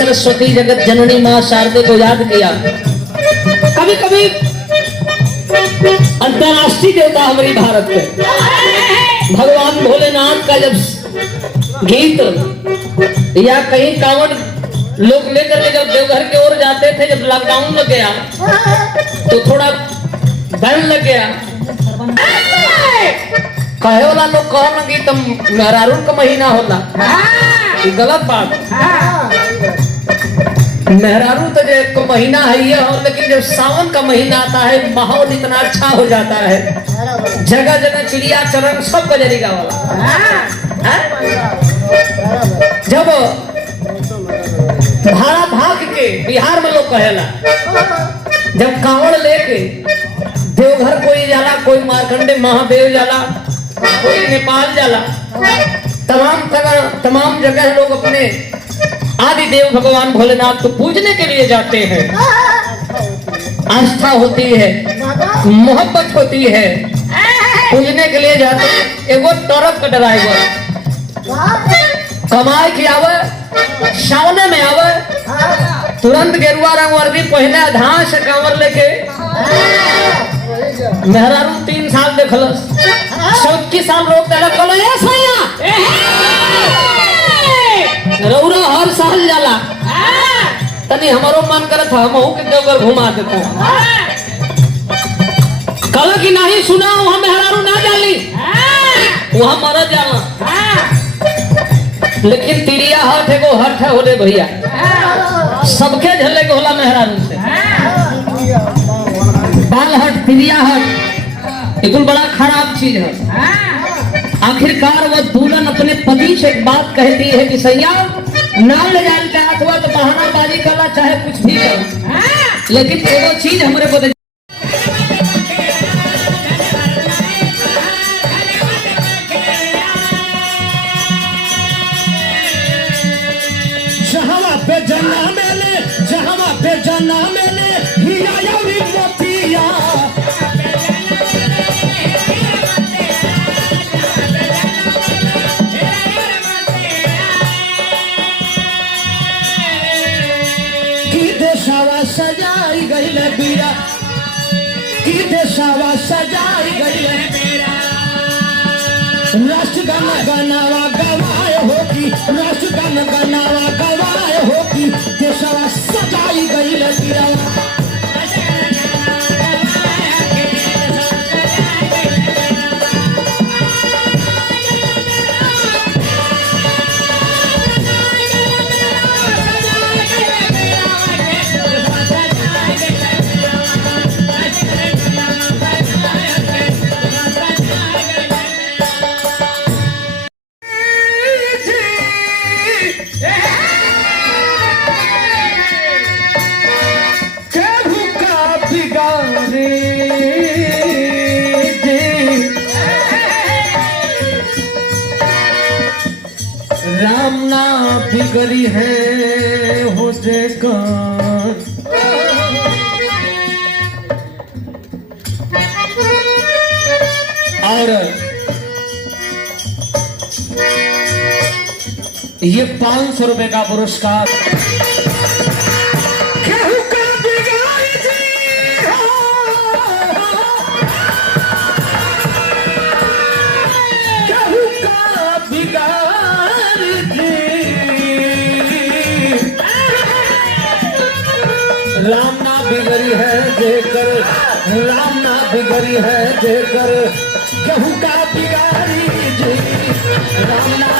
सरस्वती जगत जननी माँ शारदे को याद किया। कभी कभी अंतरराष्ट्रीय देवता हमारी भारत में भगवान भोलेनाथ का जब गीत या कहीं कांवड़ लोग लेकर के जब देवघर की ओर जाते थे, जब लॉकडाउन लग गया तो थोड़ा बैन लग गया। कहे वाला लोग कहो कि तुम मेहरारू का महीना होला, गलत बात। मेहरारू तो जो महीना है ये हो, लेकिन जब सावन का महीना आता है माहौल इतना अच्छा हो जाता है, जगह जगह चिड़िया चरंग सब बजरी वाला। जब भाड़ा भाग के बिहार में लोग कहेला, जब कांवड़ लेके देवघर कोई जाला, कोई मार्कंडे महादेव जाला, कोई नेपाल जाला, तमाम जगह लोग अपने आदि देव भगवान भोलेनाथ को पूजने के लिए जाते हैं। आस्था होती है, मोहब्बत होती है, पूजने के लिए जाते हैं। एगो ट्रक का ड्राइवर कमाई की आवे, सावने में आवे, तुरंत गेरुआ रंग वर्दी पहने धान से कांवर लेके मेहरारू 3 साल देखलस, 37 साल रोक देलक, कहलो ए सैया रौरा हर साल जाला, तनी हमारो मन करत हम के देवघर घुमा देतो। कहलो कि नहीं, सुना वहां मेहरारू ना जाली, वहां मरद जाला, लेकिन तिरिया हट एगो हट है होले भैया, सबके झल्ले के होला मेहरारू से। बाल हट, तिरिया हट, एक बड़ा खराब चीज है। आखिरकार वो दुल्हन अपने पति से एक बात कहती है कि सैया ना ले जाए चाहत हुआ तो बहानाबाजी करना, चाहे कुछ भी कर, लेकिन एगो चीज हमारे बदल जना मैंने हिया यारी मोतिया, की देशावा सजाई गई बीरा, की देशावा सजाई गई बीरा, राष्ट्र गाना गानावा गवाए होगी, राष्ट्र गाना गानावा गवाए होगी, देशावा सजाई गई बीरा। राम ना बिगड़ी है हो जेकर, और ये 500 रुपए का पुरस्कार राम ना बिगड़ी है जेकर, राम ना बिगड़ी है जेकर, केहू का बिगाड़ी जी, राम ना